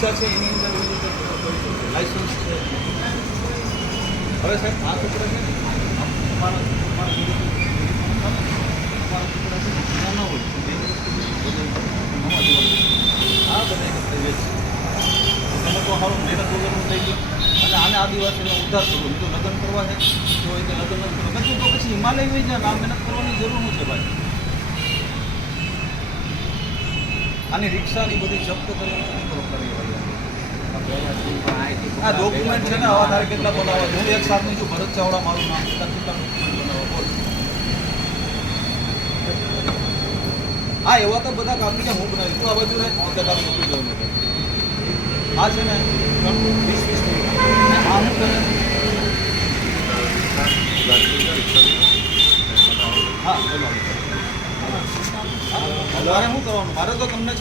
રિક્ષા છે એની અંદર એવી રીતે લાઇસન્સ છે. હવે સાહેબ આ છોકરા છે ને અમારા છોકરા છે જ્યાં ન હોય આ બધા પ્રાઇવેટ છે. તમે તો સારું મહેનત વગરનું થઈ ગયો અને આને આદિવાસીને ઉદ્ધાર કરવો તો લગ્ન કરવા છે તો એ કે લગ્ન નથી કરવા તો પછી હિમાલય વહી જાય આ મહેનત કરવાની જરૂર નથી ભાઈ. આની રિક્ષાની બધી જપ્ત કરીને શું કરો કરી ભાઈ આ ડોક્યુમેન્ટ છે ને આવા તારે કેટલા બનાવવા હું એક સાથની છું ભરત ચાવડા મારું નામ છે તારે કેટલા ડોક્યુમેન્ટ બનાવવા બોલ. હા એવા તો બધા કામની કે હું બનાવી તું આ બાજુ રહે એટલે કામ મૂકી દઉં નથી. આ છે ને 20-20 આ હું કરે હા બોલો મારે શું કરવાનું મારે તો તમને